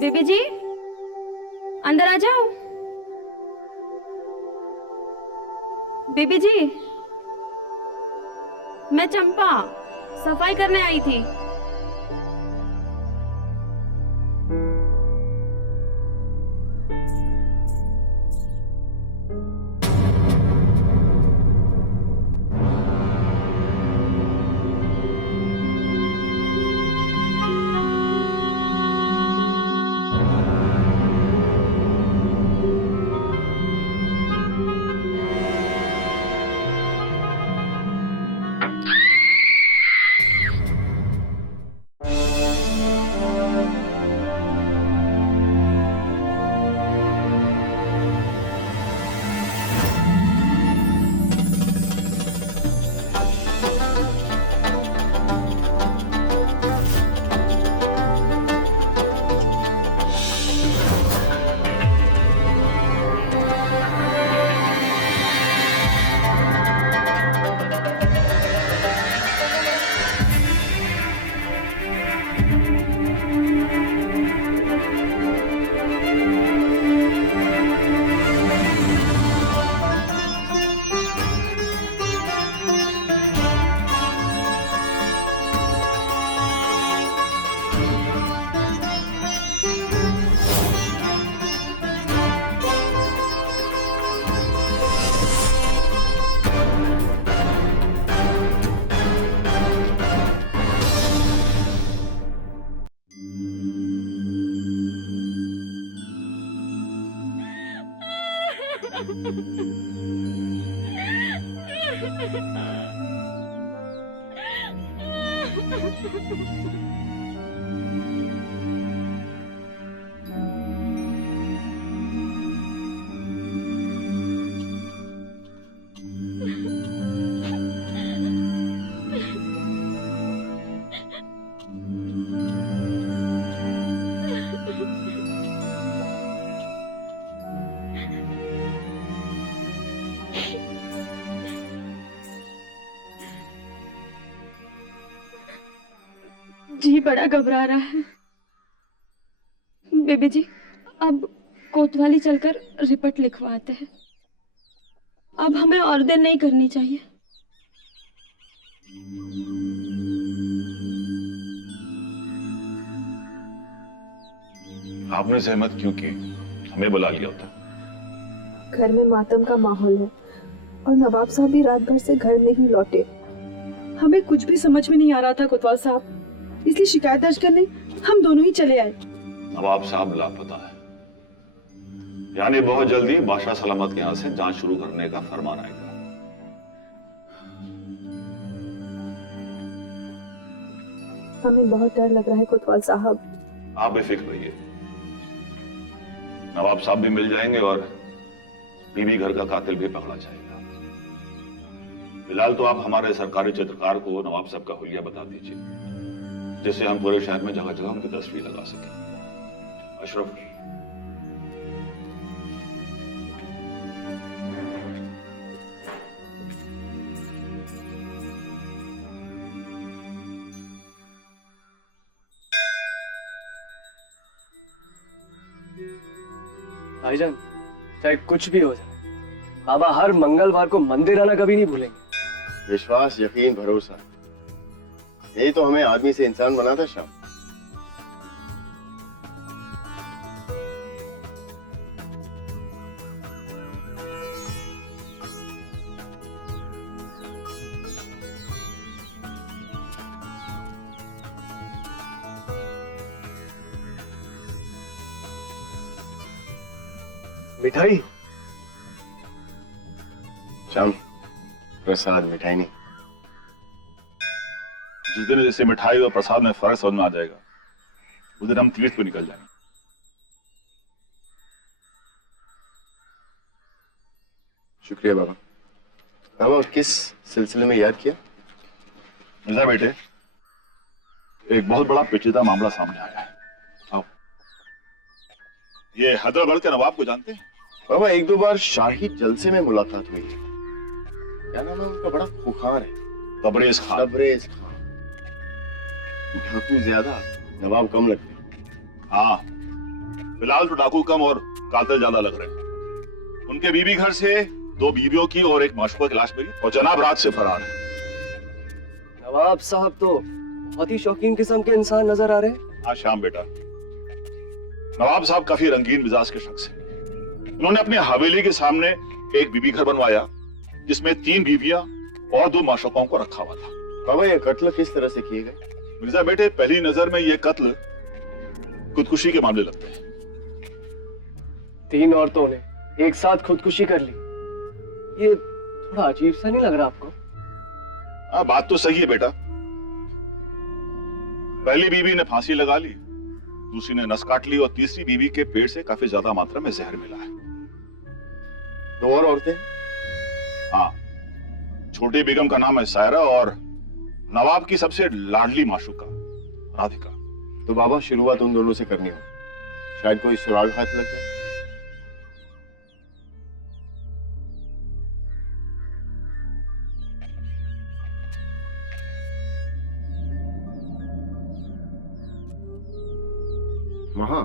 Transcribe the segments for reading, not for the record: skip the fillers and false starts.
Baby जी, अंदर आ जाओ। Baby जी, मैं चंपा सफाई करने आई थी। जी बड़ा घबरा रहा है। बेबी जी, अब कोतवाली चलकर रिपोर्ट लिखवाते हैं। अब हमें और देर नहीं करनी चाहिए। आपने सहमत क्यों की? हमें बुला लिया होता। घर में मातम का माहौल है और नवाब साहब भी रात भर से घर नहीं लौटे। हमें कुछ भी समझ में नहीं आ रहा था कोतवाल साहब, इसलिए शिकायत दर्ज करने हम दोनों ही चले आए। नवाब साहब लापता है, यानी बहुत जल्दी बादशाह सलामत के यहाँ से जांच शुरू करने का फरमान आएगा। हमें बहुत डर लग रहा है कोतवाल साहब। आप बेफिक्र रहिए, नवाब साहब भी मिल जाएंगे और बीबी घर का कातिल भी पकड़ा जाएगा। फिलहाल तो आप हमारे सरकारी चित्रकार को नवाब साहब का हुलिया बता दीजिए, जिससे हम पूरे शहर में जगह जगह उनकी तस्वीर लगा सकें। अशरफ, भाईजान, चाहे कुछ भी हो जाए, बाबा हर मंगलवार को मंदिर आना कभी नहीं भूलेंगे। विश्वास, यकीन, भरोसा, यही तो हमें आदमी से इंसान बनाता श्याम। मिठाई श्याम, प्रसाद, मिठाई नहीं। जिस दिन जैसे मिठाई और प्रसाद में फर्क समझ में आ जाएगा, उस दिन हम तीर्थ पे निकल जाएंगे। शुक्रिया बाबा। बाबा, किस सिलसिले में याद किया? मिर्जा बेटे, एक बहुत बड़ा पेचीदा मामला सामने आया है। आओ। ये हैदराबाद के नवाब को जानते हैं? बाबा, एक दो बार शाही जलसे में मुलाकात हुई है। क्या नाम है उनका? बड़ा खुखार है। तबरेज खान। तबरेज खान। ठाकुर ज्यादा, नवाब कम लगते। हाँ, फिलहाल तो डाकू कम और कातिल ज्यादा लग रहे हैं। उनके बीबी घर से 2 बीवियों की और एक माशूका की लाश मिली और जनाब रात से फरार है। नवाब साहब तो बहुत ही शौकीन किस्म के इंसान नजर आ रहे हैं। हाँ श्याम बेटा, नवाब साहब काफी रंगीन मिजाज के शख्स हैं। उन्होंने अपनी हवेली के सामने एक बीबी घर बनवाया जिसमें 3 बीवियां और 2 माशूकाओं को रखा हुआ था। बाबा ये कत्ल किस तरह से किए गए? मिर्जा बेटे, पहली नजर में ये कत्ल खुदकुशी के मामले लगते हैं। 3 औरतों ने एक साथ खुदकुशी कर ली, ये थोड़ा अजीब सा नहीं लग रहा आपको? हाँ, बात तो सही है बेटा। पहली बीवी ने फांसी लगा ली, दूसरी ने नस काट ली और तीसरी बीवी के पेट से काफी ज्यादा मात्रा में जहर मिला है। 2 और औरतें? हाँ, छोटी बेगम का नाम है सायरा और नवाब की सबसे लाडली माशूका राधिका। तो बाबा शुरुआत उन दोनों से करनी हो, शायद कोई सुराग हाथ लग जाए। वहां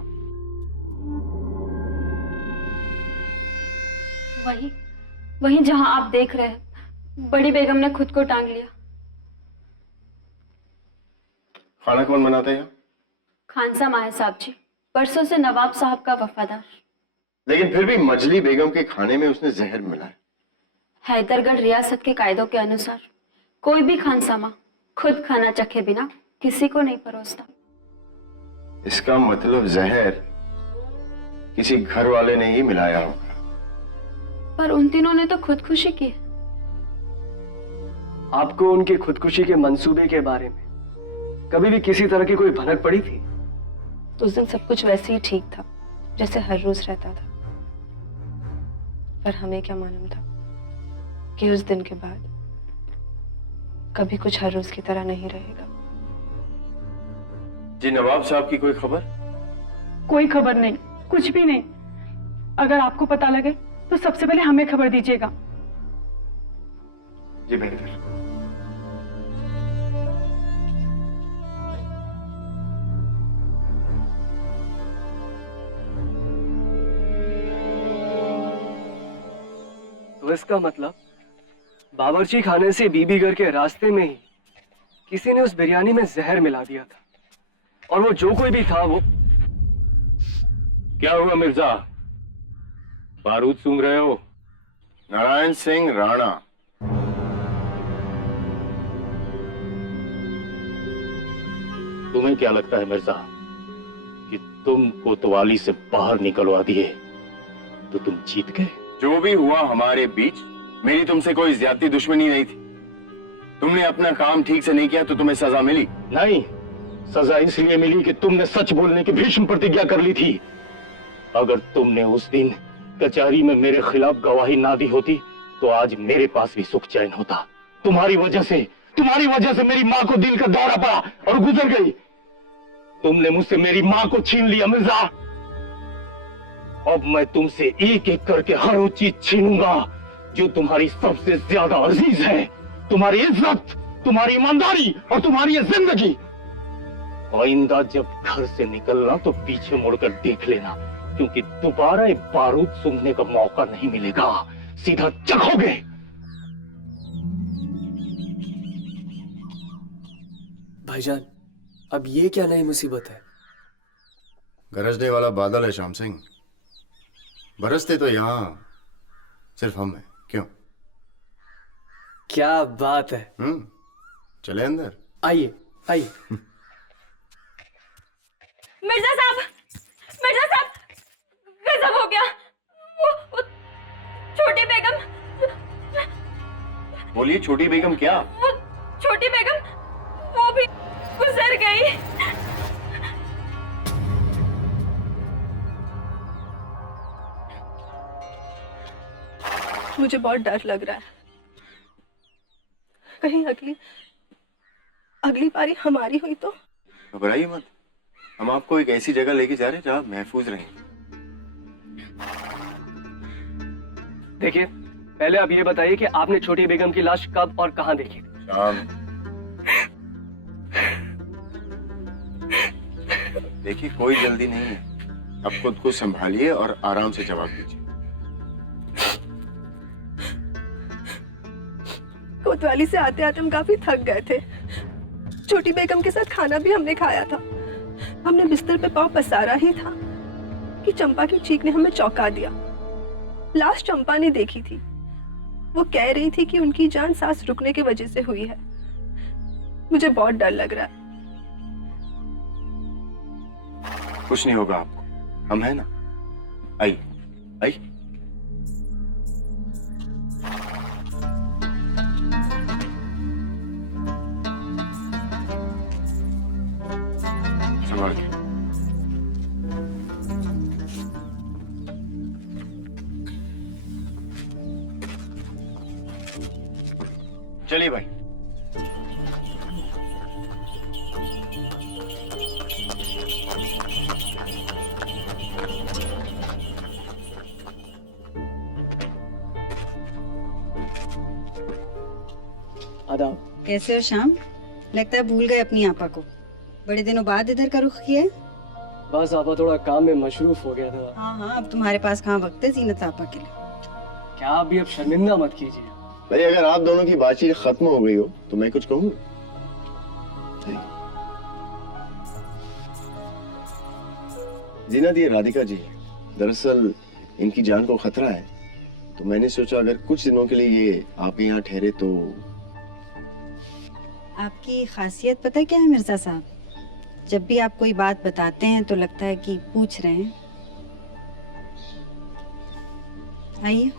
वहीं जहां आप देख रहे हैं, बड़ी बेगम ने खुद को टांग लिया। खाना कौन बनाता है यहाँ? खानसामा है साहब जी, परसों से नवाब साहब का वफादार। लेकिन फिर भी मजली बेगम के खाने में उसने जहर मिलाया। हैदरगढ़ रियासत के कायदों के अनुसार कोई भी खानसामा खुद खाना चखे बिना किसी को नहीं परोसता। इसका मतलब जहर किसी घर वाले ने ही मिलाया होगा। पर उन तीनों ने तो खुदकुशी की। आपको उनकी खुदकुशी के मंसूबे के बारे में कभी भी किसी तरह की कोई भनक पड़ी थी? तो उस दिन सब कुछ वैसे ही ठीक था जैसे हर रोज रहता था, पर हमें क्या मालूम था कि उस दिन के बाद कभी कुछ हर रोज की तरह नहीं रहेगा। जी नवाब साहब की कोई खबर? कोई खबर नहीं, कुछ भी नहीं। अगर आपको पता लगे तो सबसे पहले हमें खबर दीजिएगा। जी बेहतर। तो इसका मतलब बावर्ची खाने से बीबी घर के रास्ते में ही किसी ने उस बिरयानी में जहर मिला दिया था, और वो जो कोई भी था वो। क्या हुआ मिर्जा, बारूद सूंघ रहे हो? नारायण सिंह राणा। तुम्हें क्या लगता है मिर्जा कि तुम कोतवाली से बाहर निकलवा दिए तो तुम जीत गए? जो भी हुआ हमारे बीच, मेरी तुमसे कोई ज्यादती दुश्मनी नहीं थी। तुमने अपना काम ठीक से नहीं किया तो तुम्हें सजा मिली। नहीं, सजा इसलिए मिली कि तुमने सच बोलने की भीष्म प्रतिज्ञा कर ली थी। अगर तुमने उस दिन कचहरी में मेरे खिलाफ गवाही ना दी होती तो आज मेरे पास भी सुख चैन होता। तुम्हारी वजह से मेरी माँ को दिल का दौरा पड़ा और गुजर गई। तुमने मुझसे मेरी माँ को छीन लिया मिर्जा। अब मैं तुमसे एक एक करके हर वो चीज छीनूंगा जो तुम्हारी सबसे ज्यादा अजीज है। तुम्हारी इज्जत, तुम्हारी ईमानदारी और तुम्हारी ये जिंदगी। आइंदा जब घर से निकलना तो पीछे मुड़कर देख लेना, क्योंकि दोबारा एक बारूद सूंघने का मौका नहीं मिलेगा। सीधा चखोगे। भाईजान, अब ये क्या नई मुसीबत है? गरजने वाला बादल है श्याम सिंह, बरसते तो यहां सिर्फ हम हैं। क्यों? क्या बात है। चले अंदर। आइए आइए। मिर्जा साहब, गजब हो गया। वो छोटी बेगम। बोलिए छोटी बेगम। क्या? वो छोटी बेगम वो भी गुजर गई। मुझे बहुत डर लग रहा है, कहीं अगली बारी हमारी हुई तो। घबराइए मत, हम आपको एक ऐसी जगह लेके जा रहे हैं जहां महफूज रहें। देखिए, पहले आप ये बताइए कि आपने छोटी बेगम की लाश कब और कहां देखी? शाम। देखिए कोई जल्दी नहीं है, अब खुद को संभालिए और आराम से जवाब दीजिए। कोतवाली से आते आते हम काफी थक गए थे। छोटी बेगम के साथ खाना भी हमने खाया था। हमने बिस्तर पे पाँव पसारा ही था कि चंपा की चीख ने हमें चौंका दिया। लास्ट चंपा ने देखी थी। वो कह रही थी कि उनकी जान सांस रुकने की वजह से हुई है। मुझे बहुत डर लग रहा है। कुछ नहीं होगा आपको, हम हैं ना। आइए आइए। संभाल के। चलिए भाई। आदाब। कैसे हो श्याम? लगता है भूल गए अपनी आपा को। बड़े दिनों बाद इधर का रुख किया है। बस आपा थोड़ा काम में मशरूफ हो गया था। हाँ हाँ, अब तुम्हारे पास कहाँ वक्त है जीनत आपा के लिए। क्या आप भी अब शर्मिंदा मत कीजिए। भाई अगर आप दोनों की बातचीत खत्म हो गई हो तो मैं कुछ कहूँ? जीनत, ये राधिका जी, दरअसल इनकी जान को खतरा है, तो मैंने सोचा अगर कुछ दिनों के लिए ये आप यहाँ ठहरे तो। आपकी खासियत पता है क्या है मिर्जा साहब? जब भी आप कोई बात बताते हैं तो लगता है कि पूछ रहे हैं। आइए।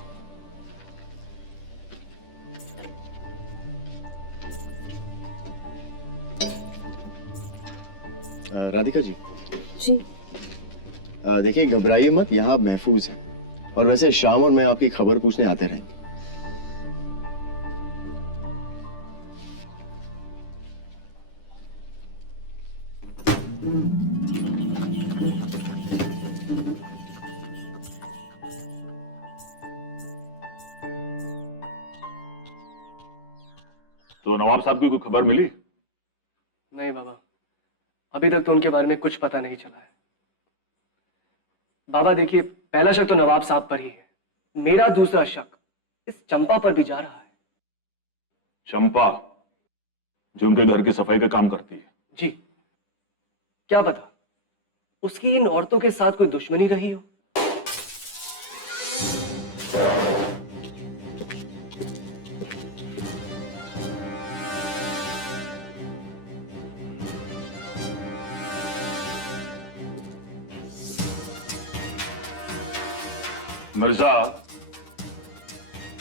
राधिका जी। जी। देखिए, घबराइए मत, यहाँ आप महफूज हैं। और वैसे शाम और मैं आपकी खबर पूछने आते रहेंगे। तो नवाब साहब की कोई खबर मिली? नहीं बाबा, अभी तक तो उनके बारे में कुछ पता नहीं चला है। बाबा देखिए, पहला शक तो नवाब साहब पर ही है। मेरा दूसरा शक इस चंपा पर भी जा रहा है। चंपा, जो उनके घर की सफाई का काम करती है? जी, क्या पता उसकी इन औरतों के साथ कोई दुश्मनी रही हो। मिर्जा,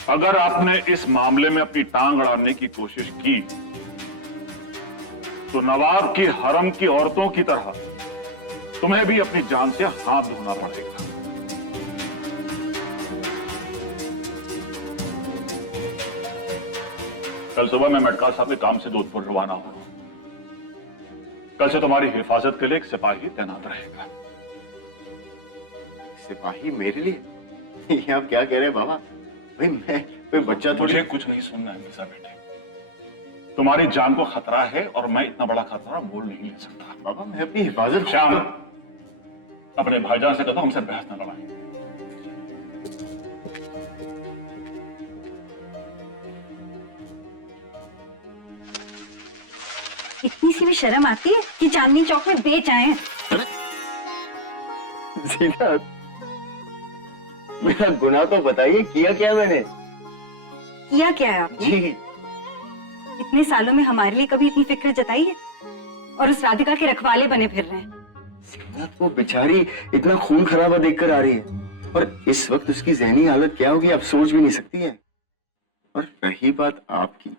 अगर आपने इस मामले में अपनी टांग अड़ाने की कोशिश की तो नवाब की हरम की औरतों की तरह तुम्हें भी अपनी जान से हाथ धोना पड़ेगा। कल सुबह मैं मेडका साहब के काम से जोधपुर रवाना हूं। कल से तुम्हारी हिफाजत के लिए एक सिपाही तैनात रहेगा। सिपाही मेरे लिए? ये आप क्या कह रहे हैं बाबा? भाई मैं कोई बच्चा थोड़ी। मुझे कुछ नहीं सुनना है मिर्जा बेटे। तुम्हारी जान को खतरा है और मैं इतना बड़ा खतरा मोल नहीं ले सकता। बाबा मैं अपनी हिफाजत। श्याम, अपने भाईजान से कहता हूं हमसे बहस न लड़ाएं। इतनी सी भी शर्म आती है कि चांदनी चौक में बेच आए हैं। जीनत, मेरा गुनाह तो बताइए, किया क्या मैंने? किया क्या है आपने? जी, इतने सालों में हमारे लिए कभी इतनी फिक्र जताई है? और उस राधिका के रखवाले बने फिर रहे हैं। जीनत, वो बेचारी इतना खून खराबा देखकर आ रही है और इस वक्त उसकी जहनी हालत क्या होगी आप सोच भी नहीं सकती हैं। और रही बात आपकी,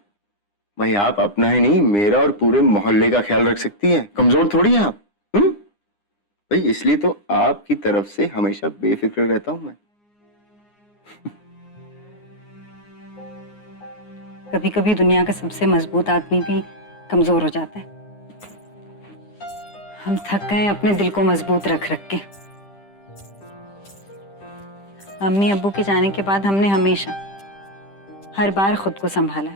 भाई आप अपना ही नहीं मेरा और पूरे मोहल्ले का ख्याल रख सकती हैं। कमजोर थोड़ी हैं आप। भाई इसलिए तो आपकी तरफ से हमेशा बेफिक्र रहता हूं मैं। कभी कभी दुनिया का सबसे मजबूत आदमी भी कमजोर हो जाता है। हम थक गए अपने दिल को मजबूत रख रख के। अम्मी अब्बू के जाने के बाद हमने हमेशा हर बार खुद को संभाला।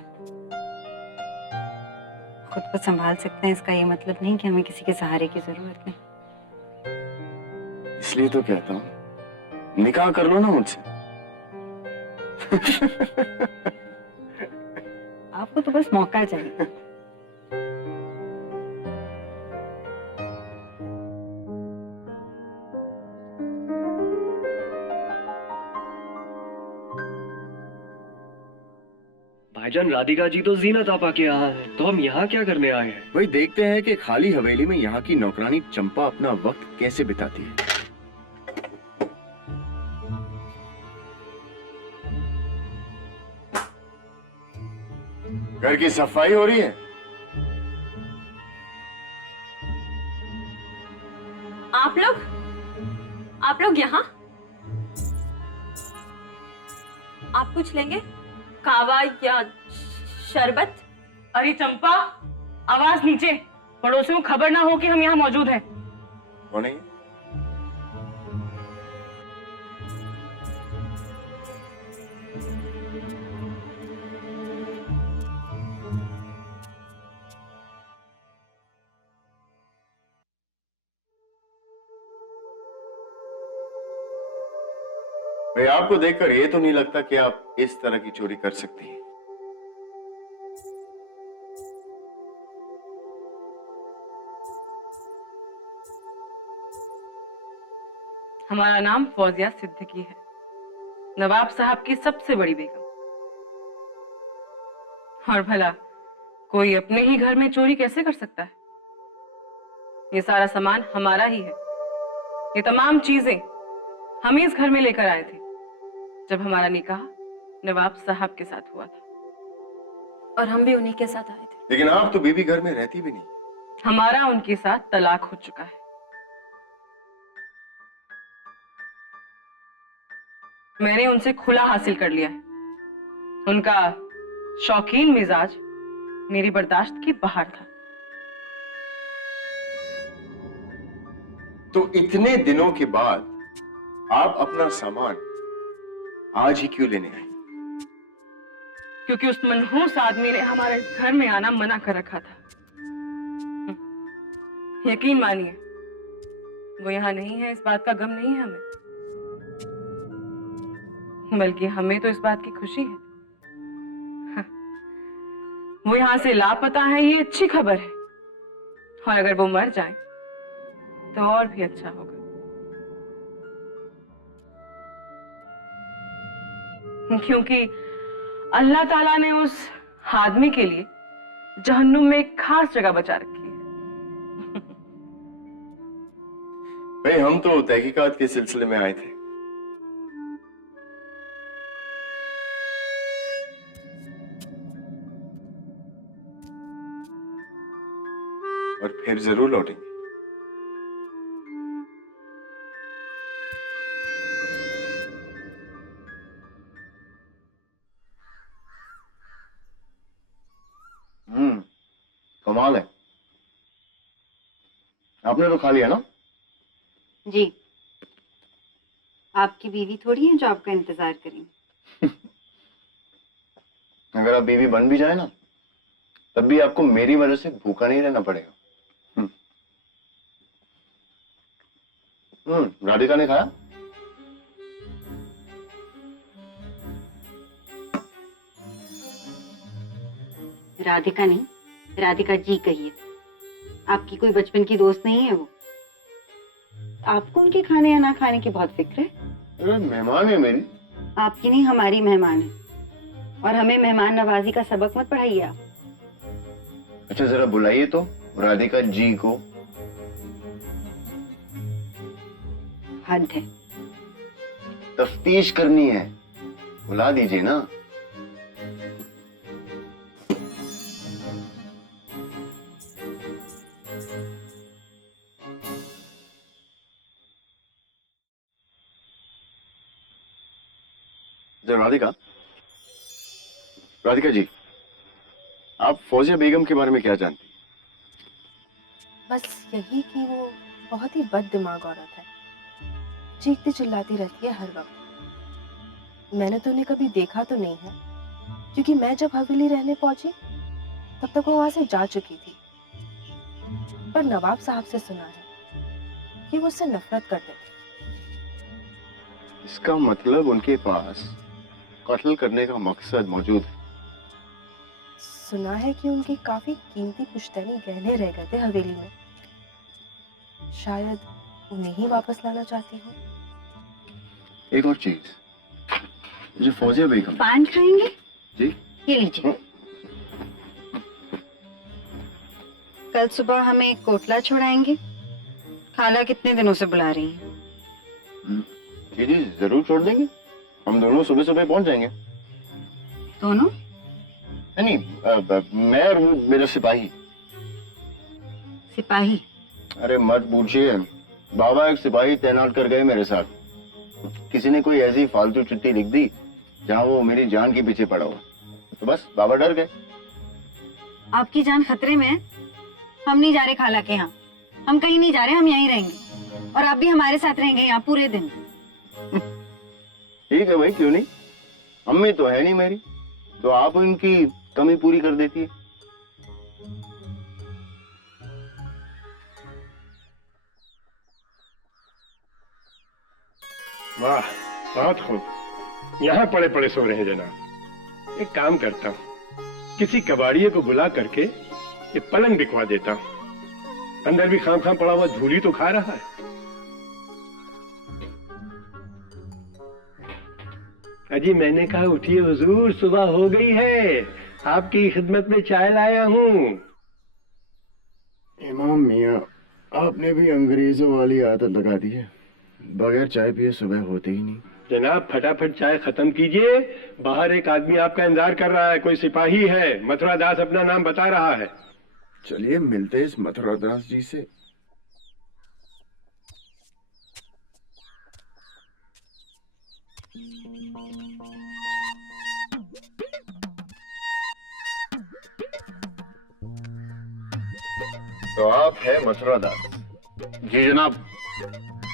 खुद को संभाल सकते हैं इसका ये मतलब नहीं कि हमें किसी के सहारे की जरूरत नहीं। इसलिए तो कहता हूं निकाह कर लो ना मुझसे। आपको तो बस मौका चाहिए। भाईजान, राधिका जी तो जीनत आपा के यहाँ है, तो हम यहाँ क्या करने आए हैं? वही देखते हैं कि खाली हवेली में यहाँ की नौकरानी चंपा अपना वक्त कैसे बिताती है। घर की सफाई हो रही है। आप लोग यहाँ? आप कुछ लेंगे? कावा या शरबत? अरे चंपा, आवाज नीचे। पड़ोसियों को खबर ना हो कि हम यहाँ मौजूद हैं। कौन है ये? भाई, आपको देखकर ये तो नहीं लगता कि आप इस तरह की चोरी कर सकती हैं। हमारा नाम फौजिया सिद्दीकी है, नवाब साहब की सबसे बड़ी बेगम। और भला कोई अपने ही घर में चोरी कैसे कर सकता है? ये सारा सामान हमारा ही है। ये तमाम चीजें हम ही इस घर में लेकर आए थे जब हमारा निकाह नवाब साहब के साथ हुआ था। और हम भी उन्हीं के साथ आए थे। लेकिन आप तो बीबी घर में रहती भी नहीं। हमारा उनके साथ तलाक हो चुका है। मैंने उनसे खुला हासिल कर लिया है। उनका शौकीन मिजाज मेरी बर्दाश्त की बाहर था। तो इतने दिनों के बाद आप अपना सामान आज ही क्यों लेने आई? क्योंकि उस मनहूस आदमी ने हमारे घर में आना मना कर रखा था। यकीन मानिए, वो यहाँ नहीं है, इस बात का गम नहीं है हमें, बल्कि हमें तो इस बात की खुशी है। वो यहाँ से लापता है, ये अच्छी खबर है। और अगर वो मर जाए तो और भी अच्छा होगा। क्योंकि अल्लाह ताला ने उस आदमी के लिए जहन्नुम में एक खास जगह बचा रखी है। भाई, हम तो तहकीकात के सिलसिले में आए थे। और फिर जरूर लौटेंगे। कमाल है। आपने तो खा लिया ना? जी, आपकी बीवी थोड़ी है जो आपका इंतजार करेंगे। अगर आप बीवी बन भी जाए ना, तब भी आपको मेरी वजह से भूखा नहीं रहना पड़ेगा। राधिका ने खाया? राधिका नहीं, राधिका जी कहिए। आपकी कोई बचपन की दोस्त नहीं है वो? आपको उनके खाने या ना खाने की बहुत फिक्र है। अरे मेहमान है मेरी। आपकी नहीं, हमारी मेहमान है। और हमें मेहमान नवाजी का सबक मत पढ़ाइए आप। अच्छा, जरा बुलाइए तो राधिका जी को। हद है। तफ्तीश करनी है, बुला दीजिए ना। राधिका, राधिका जी, आप फौजिया बेगम के बारे में क्या जानती हैं? बस यही कि वो बहुत ही बद दिमाग औरत है, चीखती चिल्लाती रहती है हर वक्त। मैंने तो उन्हें कभी देखा तो नहीं है, क्योंकि मैं जब हवेली रहने पहुंची तब तक वो वहां से जा चुकी थी। पर नवाब साहब से सुना है कि वो उससे नफरत करते थे। इसका मतलब उनके पास कत्ल करने का मकसद मौजूद है। सुना है कि उनकी काफी कीमती पुश्तैनी गहने रह गए थे हवेली में, शायद उन्हें ही वापस लाना चाहती हूँ। एक और चीज, मुझे फौजिया बेगम। पान खाएंगे? जी ये लीजिए। कल सुबह हमें कोटला छोड़ाएंगे। खाला कितने दिनों से बुला रही हैं। जी जी जरूर छोड़ देंगे। हम दोनों सुबह सुबह पहुंच जाएंगे। दोनों? नहीं मैं और वो मेरा सिपाही। सिपाही? अरे मत पूछिए, बाबा एक सिपाही तैनात कर गए मेरे साथ। किसी ने कोई ऐसी फालतू चिट्ठी लिख दी जहां वो मेरी जान के पीछे पड़ा हुआ, तो बस बाबा डर गए। आपकी जान खतरे में है। हम नहीं जा रहे खाला के यहाँ, हम कहीं नहीं जा रहे, हम यहीं रहेंगे और आप भी हमारे साथ रहेंगे यहाँ पूरे दिन। ठीक है भाई, क्यों नहीं। अम्मी तो है नहीं मेरी, तो आप उनकी कमी पूरी कर देती है। वाह बहुत खूब। यहाँ पड़े पड़े सो रहे हैं जनाब। एक काम करता हूँ, किसी कबाड़िए को बुला करके ये पलंग बिकवा देता हूँ। अंदर भी खाम खाम पड़ा हुआ धूली तो खा रहा है। अजी मैंने कहा उठिए हुजूर, सुबह हो गई है, आपकी खिदमत में चाय लाया हूँ। इमाम मियाँ, आपने भी अंग्रेजों वाली आदत लगा दी है, बगैर चाय पिए सुबह होते ही नहीं। जनाब फटाफट चाय खत्म कीजिए, बाहर एक आदमी आपका इंतजार कर रहा है। कोई सिपाही है, मथुरा दास अपना नाम बता रहा है। चलिए मिलते इस मथुरा दास जी से। तो आप है मथुरा दास? जी जनाब,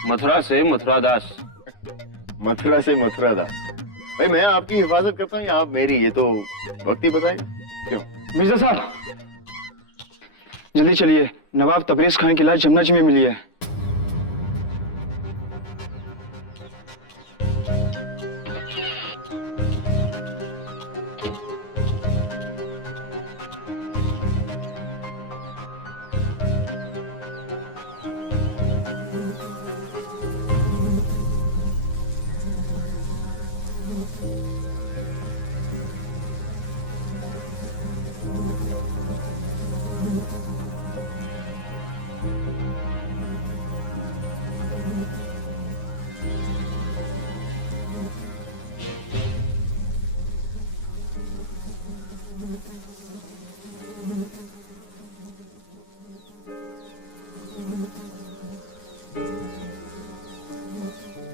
मथुरा से मथुरा दास। मथुरा से मथुरा दास। भाई मैं आपकी हिफाजत करता हूँ या आप मेरी, ये तो वक्त ही बताए। क्यों मिर्जा साहब जल्दी चलिए, नवाब तबरेज खान की लाश जमुना जी में मिली है।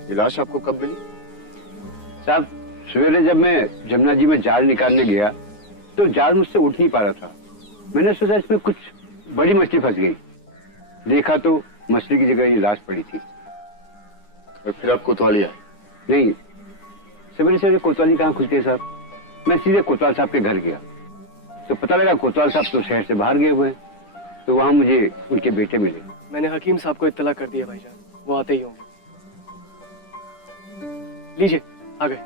ये लाश आपको कब मिली? साहब सवेरे जब मैं जमुना जी में जाल निकालने गया तो जाल मुझसे उठ नहीं पा रहा था। मैंने सोचा इसमें कुछ बड़ी मछली फंस गई। देखा तो मछली की जगह ये लाश पड़ी थी। और फिर आप कोतवाली आए? नहीं, सवेरे सवेरे कोतवाली कहाँ खुलती है साहब। मैं सीधे कोतवाल साहब के घर गया तो पता लगा कोतवाल साहब तो शहर से बाहर गए हुए हैं। तो वहां मुझे उनके बेटे मिले। मैंने हकीम साहब को इत्तला कर दिया भाईजान, वो आते ही होंगे। लीजिए आ गए।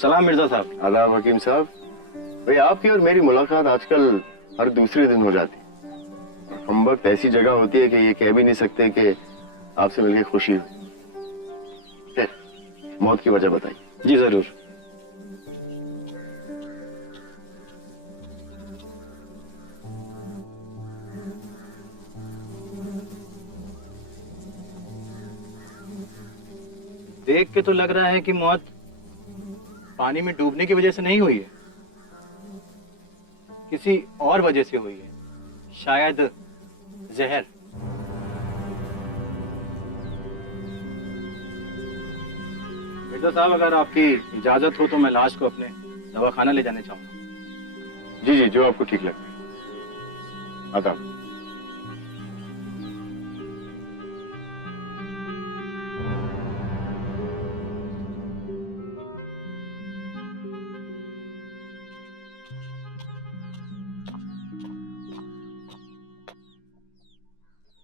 सलाम मिर्जा साहब। आदाब हकीम साहब। भाई आपकी और मेरी मुलाकात आजकल हर दूसरे दिन हो जाती है। हम वक्त ऐसी जगह होती है कि ये कह भी नहीं सकते कि आपसे मिलकर खुशी हुई। मौत की वजह बताइए। जी जरूर। देख के तो लग रहा है कि मौत पानी में डूबने की वजह से नहीं हुई है, किसी और वजह से हुई है, शायद जहर। मिर्जा साहब अगर आपकी इजाजत हो तो मैं लाश को अपने दवाखाना ले जाने चाहूंगा। जी जी, जो आपको ठीक लगता है। आदाब।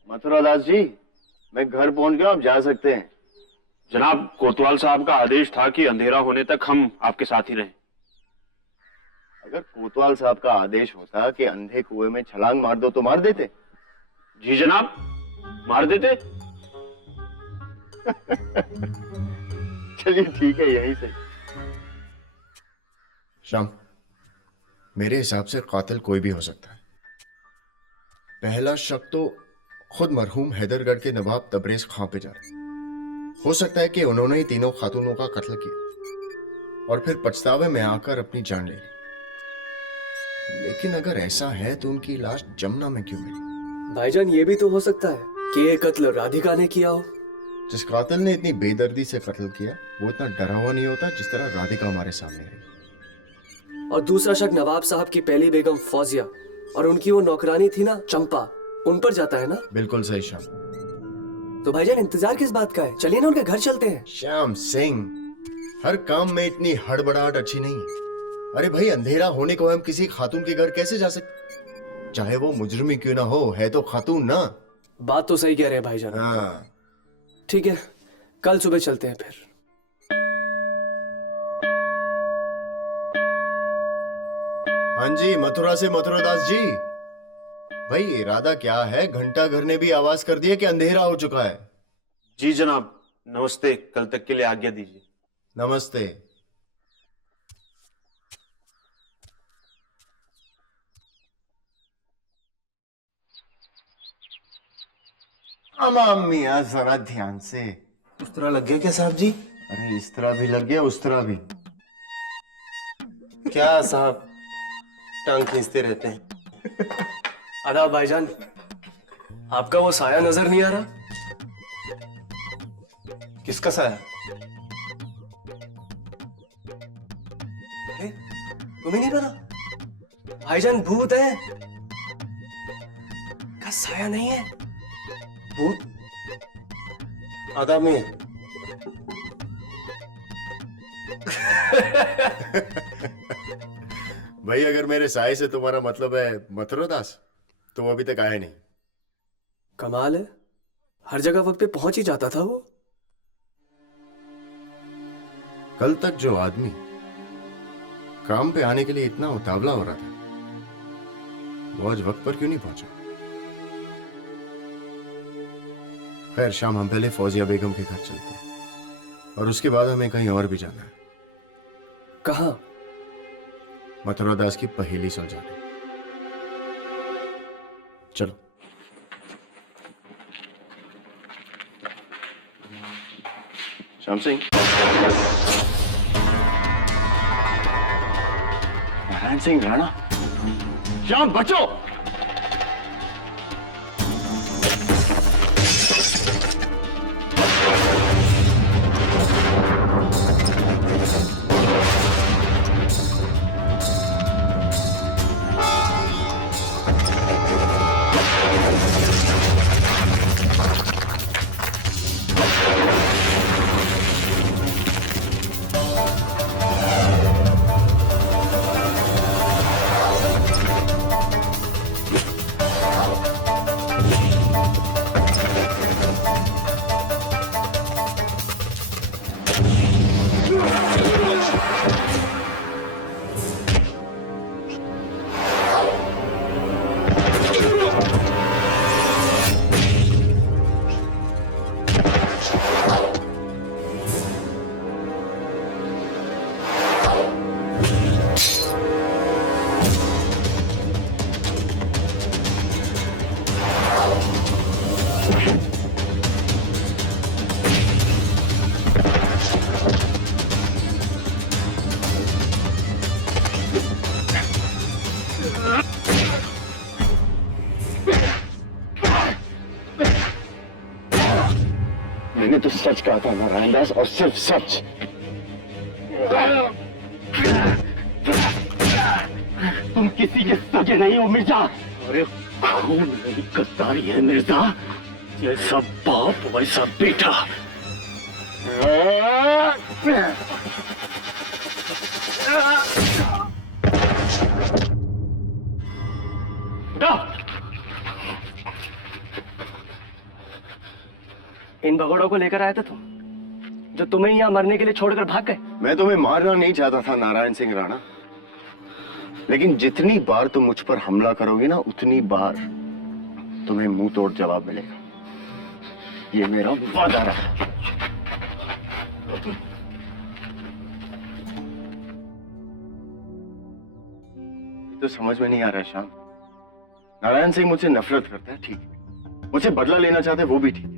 मथुरा दास जी, मैं घर पहुंच गया, आप जा सकते हैं। जनाब, कोतवाल साहब का आदेश था कि अंधेरा होने तक हम आपके साथ ही रहें। अगर कोतवाल साहब का आदेश होता कि अंधे कुएं में छलांग मार दो तो मार देते। जी जनाब, मार देते। चलिए ठीक है, यहीं से। श्याम, मेरे हिसाब से कातिल कोई भी हो सकता है। पहला शक तो खुद मरहूम हैदरगढ़ के नवाब तबरेज खां पे जा रहा है। हो सकता है कि उन्होंने ही तीनों खातूनों का कत्ल किया और फिर पछतावे में आकर अपनी जान ले ली। लेकिन अगर ऐसा है तो उनकी लाश जमुना में क्यों मिली? भाईजान, ये भी तो हो सकता है कि ये कत्ल राधिका ने किया हो। जिस कातिल ने इतनी बेदर्दी से कत्ल किया वो इतना डरा हुआ नहीं होता जिस तरह राधिका हमारे सामने है। और दूसरा शक नवाब साहब की पहली बेगम फौजिया और उनकी वो नौकरानी थी ना चंपा, उन पर जाता है ना? बिल्कुल सही श्याम। तो भाईजान इंतजार किस बात का है? चलिए ना उनके घर चलते हैं। श्याम सिंह, हर काम में इतनी हड़बड़ाहट अच्छी नहीं है। अरे भाई, अंधेरा होने को हम किसी खातून के घर कैसे जा सकते? चाहे वो मुजरिम क्यों ना हो, है तो खातून ना। बात तो सही कह रहे हैं भाईजान। हाँ ठीक है, कल सुबह चलते हैं फिर। हाँ जी, मथुरा से मथुरादास जी। भाई इरादा क्या है? घंटा घर ने भी आवाज कर दिया कि अंधेरा हो चुका है। जी जनाब, नमस्ते। कल तक के लिए आज्ञा दीजिए। नमस्ते। अम्मा मियां, जरा ध्यान से। उस तरह लग गया क्या साहब जी? अरे इस तरह भी लग गया, उस तरह भी। क्या साहब टांग खींचते रहते हैं? आदाब भाईजान, आपका वो साया नजर नहीं आ रहा? किसका साया? अरे तुम्हें नहीं पता? भाईजान भूत है का साया नहीं है, भूत। आदाब में भाई अगर मेरे साय से तुम्हारा मतलब है मथुरादास, तो वो अभी तक आया नहीं। कमाल है, हर जगह वक्त पे पहुंच ही जाता था वो। कल तक जो आदमी काम पे आने के लिए इतना उतावला हो रहा था, वो आज वक्त पर क्यों नहीं पहुंचा? खैर शाम, हम पहले फौजिया बेगम के घर चलते हैं और उसके बाद हमें कहीं और भी जाना है। कहां? मथुरादास की पहेली सुलझाने। चलो। श्याम सिंह, नारायण सिंह राणा, श्याम बचो। मैंने तो सच कहा था नारायण दास, और सिर्फ सच। तुम किसी के सगे नहीं हो मिर्जा। अरे खून मेरी गद्दारी है मिर्जा, जैसा बाप वैसा बेटा। इन भगोड़ों को लेकर आए थे तुम? जो तुम्हें यहाँ मरने के लिए छोड़कर भाग गए? मैं तुम्हें मारना नहीं चाहता था नारायण सिंह राणा, लेकिन जितनी बार तुम मुझ पर हमला करोगे ना, उतनी बार तुम्हें मुंह तोड़ जवाब मिलेगा। ये मेरा वादा रहा। तो समझ में नहीं आ रहा है श्याम। नारायण सिंह मुझसे नफरत करता है, ठीक है, मुझसे बदला लेना चाहते हैं, वो भी ठीक है,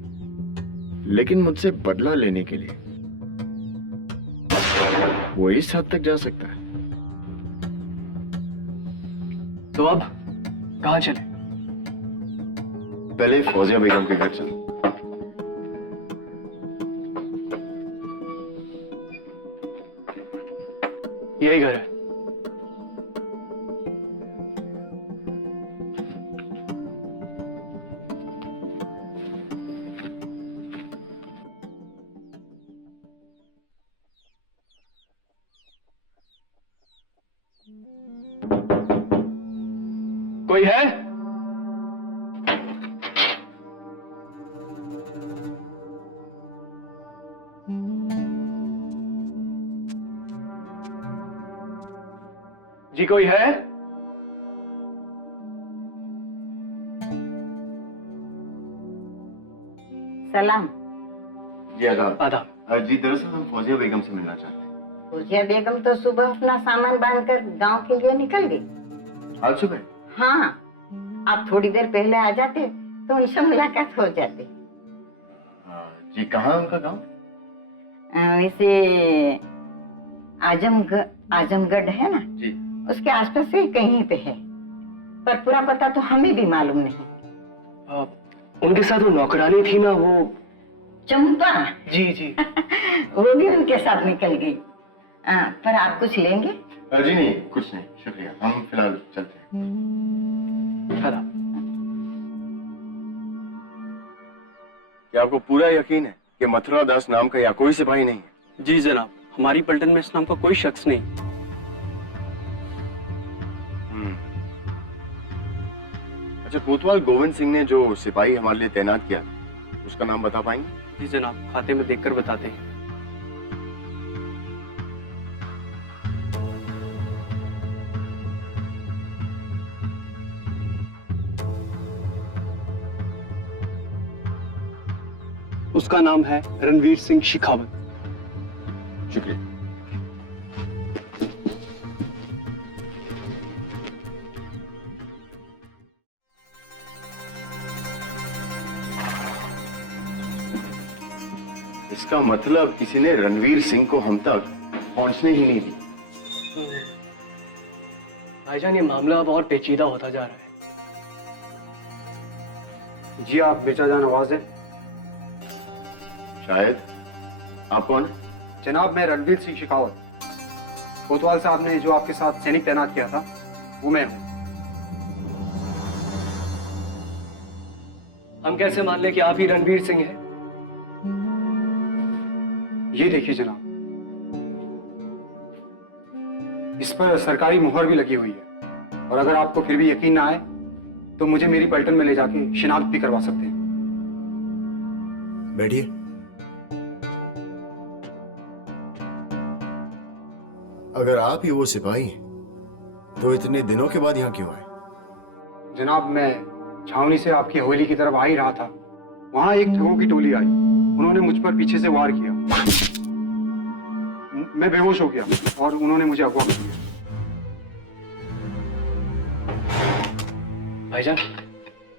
लेकिन मुझसे बदला लेने के लिए वो इस हद तक जा सकता है। तो अब कहां चले? पहले फौजिया बेगम के घर चलो। यही घर है। कोई है? जी कोई है? सलाम। जी आदाब। आदाब। जी दरअसल हम फौजिया बेगम से मिलना चाहते हैं। फौजिया बेगम तो सुबह अपना सामान बांधकर गांव के लिए निकल गई। आज सुबह? हाँ, आप थोड़ी देर पहले आ जाते तो उनसे मुलाकात हो जाती। जी कहाँ है उनका गांव? वैसे आजमगढ़ है ना जी, उसके आसपास से कहीं पे है, पर पूरा पता तो हमें भी मालूम नहीं। उनके साथ वो नौकरानी थी ना, वो चंपा। जी जी। वो भी उनके साथ निकल गई। पर आप कुछ लेंगे? जी नहीं, कुछ नहीं, शुक्रिया, हम फिलहाल चलते हैं। क्या आपको पूरा यकीन है कि मथुरा दास नाम का या कोई सिपाही नहीं है? जी जनाब, हमारी पलटन में इस नाम का कोई शख्स नहीं। अच्छा, कोतवाल गोविंद सिंह ने जो सिपाही हमारे लिए तैनात किया उसका नाम बता पाएंगे? जी जनाब, खाते में देखकर बताते हैं। उसका नाम है रणवीर सिंह शेखावत। शुक्रिया। इसका मतलब किसी ने रणवीर सिंह को हम तक पहुंचने ही नहीं दी। भाईजान, ये मामला अब और पेचीदा होता जा रहा है। जी आप बेचाजान आवाज है। शायद। आप कौन? जनाब मैं रणवीर सिंह शेखावत। कोतवाल साहब ने जो आपके साथ सैनिक तैनात किया था वो मैं हूं। हम कैसे मान ले कि आप ही रणवीर सिंह हैं? ये देखिए जनाब, इस पर सरकारी मुहर भी लगी हुई है, और अगर आपको फिर भी यकीन ना आए तो मुझे मेरी पलटन में ले जाके शिनाख्त भी करवा सकते हैं। बैठिए। अगर आप ही वो सिपाही हैं, तो इतने दिनों के बाद यहाँ क्यों आए? जनाब मैं छावनी से आपकी हवेली की तरफ आ ही रहा था, वहां एक ठगों की टोली आई। उन्होंने मुझ पर पीछे से वार किया, मैं बेहोश हो गया और उन्होंने मुझे अगवा कर लिया। भाईजान,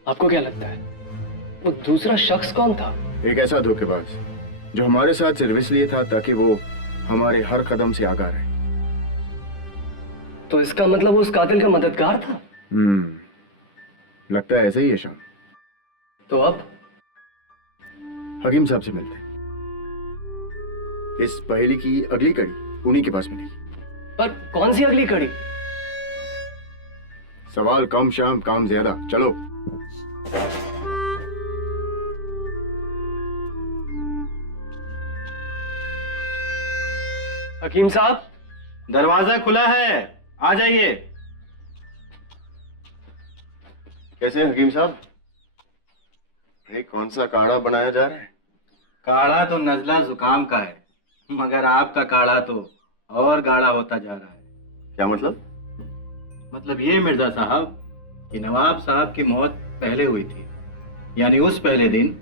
आपको क्या लगता है वो दूसरा शख्स कौन था? एक ऐसा धोखेबाज जो हमारे साथ सर्विस लिए था ताकि वो हमारे हर कदम से आगा रहे। तो इसका मतलब वो उस कातिल का मददगार था? लगता है ऐसा ही है शाम। तो अब हकीम साहब से मिलते हैं। इस पहेली की अगली कड़ी उन्हीं के पास मिलेगी। पर कौन सी अगली कड़ी? सवाल कम शाम, काम ज्यादा। चलो। हकीम साहब, दरवाजा खुला है, आ जाइए। कैसे हैं हकीम साहब? कौन सा काढ़ा बनाया जा रहा है? काढ़ा तो नजला जुकाम का है, मगर आपका काढ़ा तो और गाढ़ा होता जा रहा है। क्या मतलब? मतलब ये मिर्जा साहब कि नवाब साहब की मौत पहले हुई थी, यानी उस पहले दिन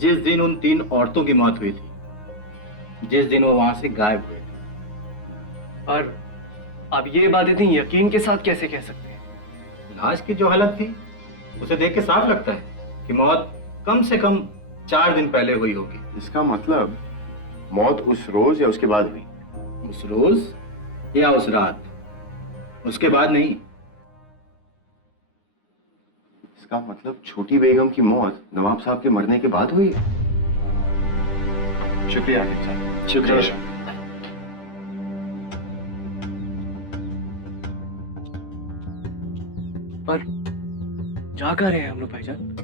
जिस दिन उन 3 औरतों की मौत हुई थी, जिस दिन वो वहां से गायब हुए थे। पर आप ये बात इतनी यकीन के साथ कैसे कह सकते हैं? लाश की जो हालत थी उसे देख के साफ लगता है कि मौत कम से कम 4 दिन पहले हुई होगी। इसका मतलब मौत उस रोज या उसके बाद हुई? उस रोज या उस रात, उसके बाद नहीं। इसका मतलब छोटी बेगम की मौत नवाब साहब के मरने के बाद हुई है। शुक्रिया आकिब साहब। शुक्रिया। पर जा कर रहे हैं हम लोग भाईजान?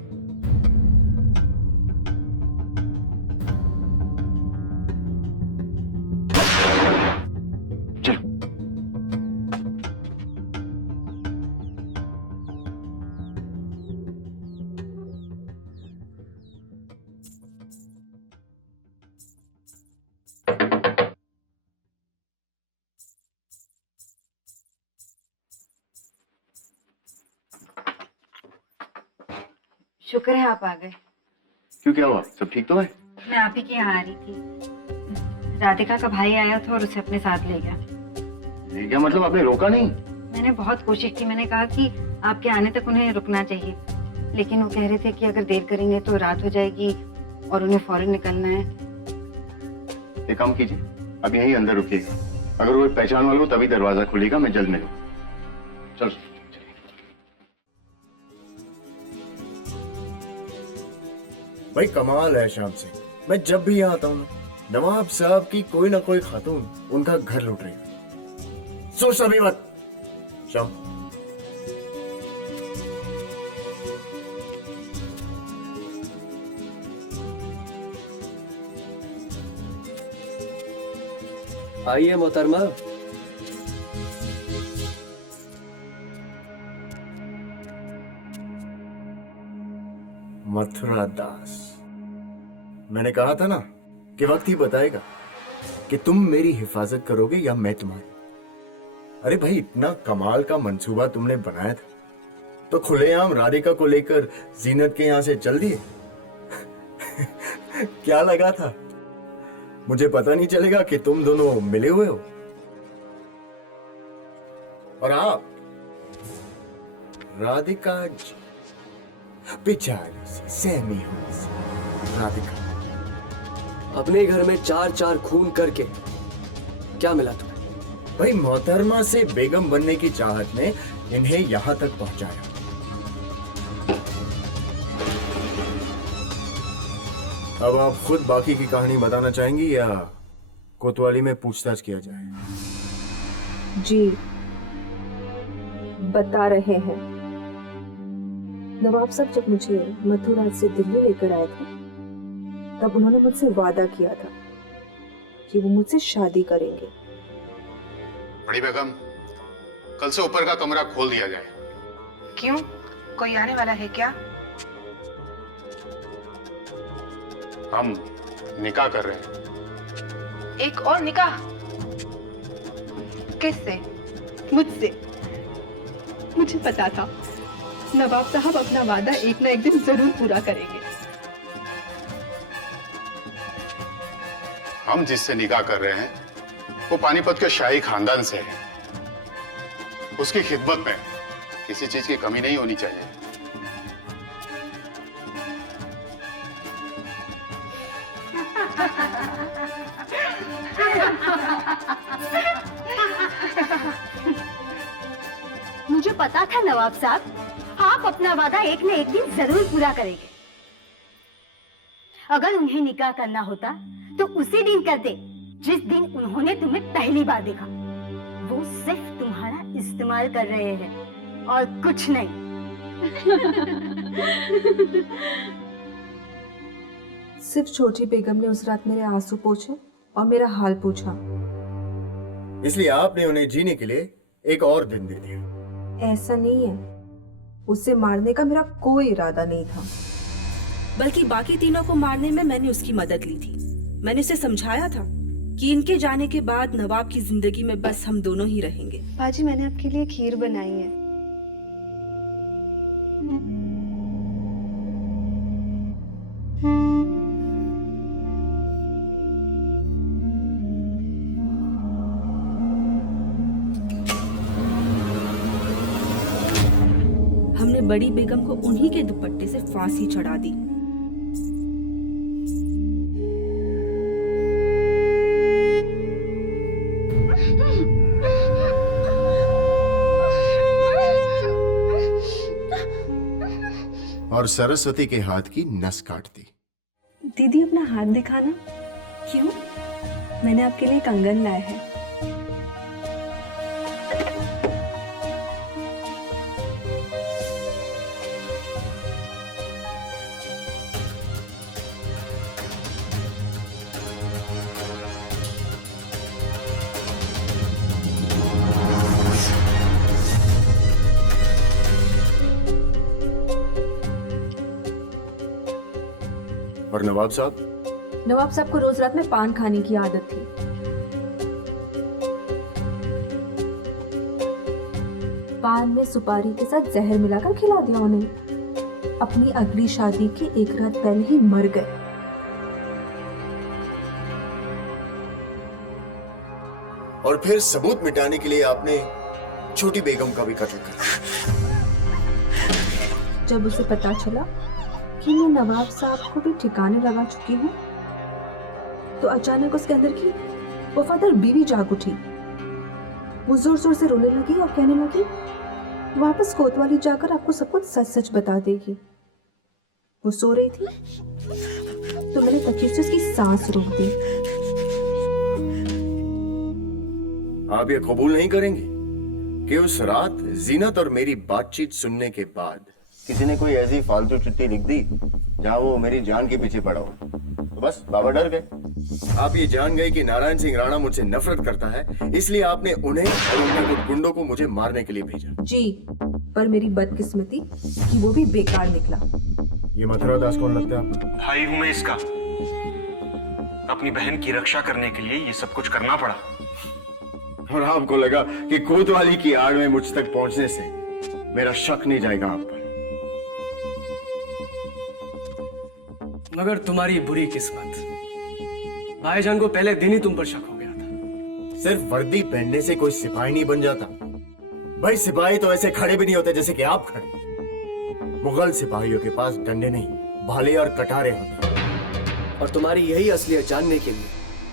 शुक्र है आप आ गए। क्यों, क्या हुआ? सब ठीक तो है? मैं आप ही के यहाँ आ रही थी। राधिका का भाई आया था और उसे अपने साथ ले गया। ये क्या मतलब? आपने रोका नहीं? मैंने बहुत कोशिश की। मैंने कहा कि आपके आने तक उन्हें रुकना चाहिए, लेकिन वो कह रहे थे कि अगर देर करेंगे तो रात हो जाएगी और उन्हें फौरन निकलना है। एक काम कीजिए, अब यहीं अंदर रुकिएगा। अगर वो पहचान वाला हो तभी दरवाजा खुलेगा। मैं जल्द मिलूंगा। चलो। भाई कमाल है शाम से, मैं जब भी यहाँ आता हूँ नवाब साहब की कोई ना कोई खातून उनका घर लूट रही है। सोचना भी मत। शाम आइए मोहतरमा। मथुरा दास, मैंने कहा था ना कि वक्त ही बताएगा कि तुम मेरी हिफाजत करोगे या मैं तुम्हारी। अरे भाई, इतना कमाल का मंसूबा तुमने बनाया था तो खुलेआम राधिका को लेकर जीनत के यहां से चल दिए। क्या लगा था मुझे पता नहीं चलेगा कि तुम दोनों मिले हुए हो? और आप राधिका बेचारी सी सहमी हुई सी राधिका, अपने घर में 4-4 खून करके क्या मिला तुम्हें? भाई मोहतरमा से बेगम बनने की चाहत ने इन्हें यहां तक पहुंचाया। अब आप खुद बाकी की कहानी बताना चाहेंगी या कोतवाली में पूछताछ किया जाए? जी बता रहे हैं। नवाब साहब जब मुझे मथुरा से दिल्ली लेकर आए थे तब उन्होंने मुझसे वादा किया था कि वो मुझसे शादी करेंगे। बड़ी बेगम, कल से ऊपर का कमरा खोल दिया जाए। क्यों, कोई आने वाला है क्या? हम निकाह कर रहे हैं। एक और निकाह? किससे? मुझसे। मुझे पता था नवाब साहब अपना वादा एक ना एक दिन जरूर पूरा करेंगे। हम जिससे निकाह कर रहे हैं वो पानीपत के शाही खानदान से है। उसकी खिदमत में किसी चीज की कमी नहीं होनी चाहिए। मुझे पता था नवाब साहब आप अपना वादा एक न एक दिन जरूर पूरा करेंगे। अगर उन्हें निकाह करना होता तो उसी दिन करते जिस दिन उन्होंने तुम्हें पहली बार देखा। वो सिर्फ तुम्हारा इस्तेमाल कर रहे हैं और कुछ नहीं। सिर्फ छोटी बेगम ने उस रात मेरे आंसू पोंछे और मेरा हाल पूछा, इसलिए आपने उन्हें जीने के लिए एक और दिन दे दिया। ऐसा नहीं है, उसे मारने का मेरा कोई इरादा नहीं था। बल्कि बाकी तीनों को मारने में मैंने उसकी मदद ली थी। मैंने उसे समझाया था कि इनके जाने के बाद नवाब की जिंदगी में बस हम दोनों ही रहेंगे। बाजी, मैंने आपके लिए खीर बनाई है। हमने बड़ी बेगम को उन्हीं के दुपट्टे से फांसी चढ़ा दी। और सरस्वती के हाथ की नस काट दी। दीदी, अपना हाथ दिखाना। क्यों? मैंने आपके लिए कंगन लाया है। और नवाब साहब? नवाब साहब को रोज रात में पान खाने की आदत थी। पान में सुपारी के साथ जहर मिलाकर खिला दिया उन्हें। अपनी अगली शादी के एक रात पहले ही मर गए। और फिर सबूत मिटाने के लिए आपने छोटी बेगम का भी कत्ल कर दिया। जब उसे पता चला कि मैं नवाब साहब को भी ठिकाने लगा चुकी हूँ, तो अचानक उसके अंदर की वफादार बीवी जाग उठी। वो जोर जोर से रोने लगी और कहने लगी, वापस कोतवाली जाकर आपको सब कुछ सच सच बता देगी। वो सो रही थी तो मैंने तकिए से उसकी सांस रोक दी। आप ये कबूल नहीं करेंगे कि उस रात जीनत और मेरी बातचीत सुनने के बाद किसी ने कोई ऐसी फालतू चिट्ठी लिख दी जहां वो मेरी जान के पीछे पड़ा हो, तो बस बाबा डर गए। आप ये जान गए कि नारायण सिंह राणा मुझसे नफरत करता है, इसलिए आपने उन्हें और उनके कुछ गुंडों को मुझे मारने के लिए भेजा। जी, पर मेरी बदकिस्मती कि वो भी बेकार निकला। ये मथुरा दास कौन लगता है आपको? भाई हूं मैं इसका। अपनी बहन की रक्षा करने के लिए ये सब कुछ करना पड़ा। और आपको लगा कि कोतवाली की आड़ में मुझ तक पहुंचने से मेरा शक नहीं जाएगा आप पर? मगर तुम्हारी बुरी किस्मत, भाईजान को पहले दिन ही तुम पर शक हो गया था। सिर्फ वर्दी पहनने से कोई सिपाही नहीं बन जाता भाई। सिपाही तो ऐसे खड़े भी नहीं होते जैसे कि आप खड़े। मुगल सिपाहियों के पास डंडे नहीं, भाले और कटारे होते। और तुम्हारी यही असलियत जानने के लिए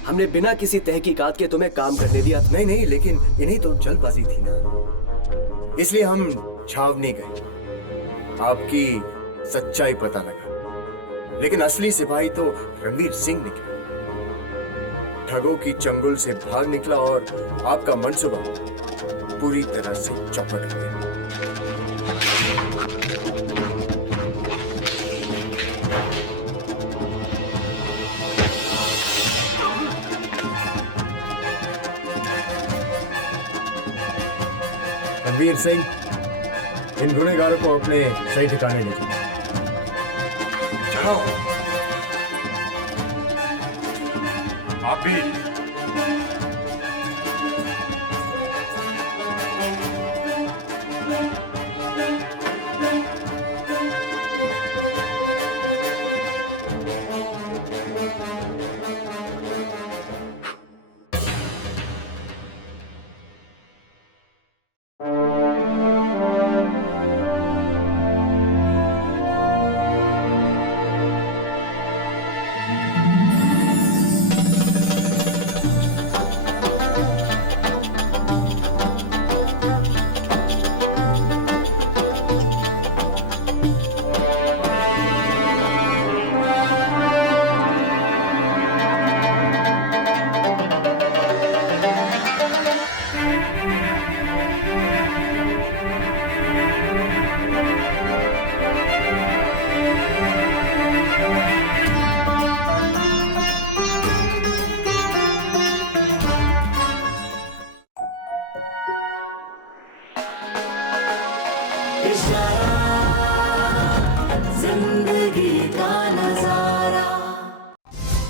हमने बिना किसी तहकीकात के तुम्हें काम करने दिया था। नहीं, लेकिन इन्हीं तो जल्दबाजी थी ना, इसलिए हम छावनी गए। आपकी सच्चाई पता लगा, लेकिन असली सिपाही तो रणवीर सिंह निकला। ठगों की चंगुल से भाग निकला और आपका मंसूबा पूरी तरह से चौपट हो गया। रणवीर सिंह, इन गुनहगारों को अपने सही ठिकाने ले जाओ। चलो आप भी।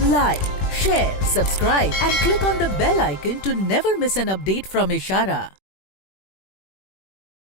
Like, share, subscribe and click on the bell icon to never miss an update from Ishara.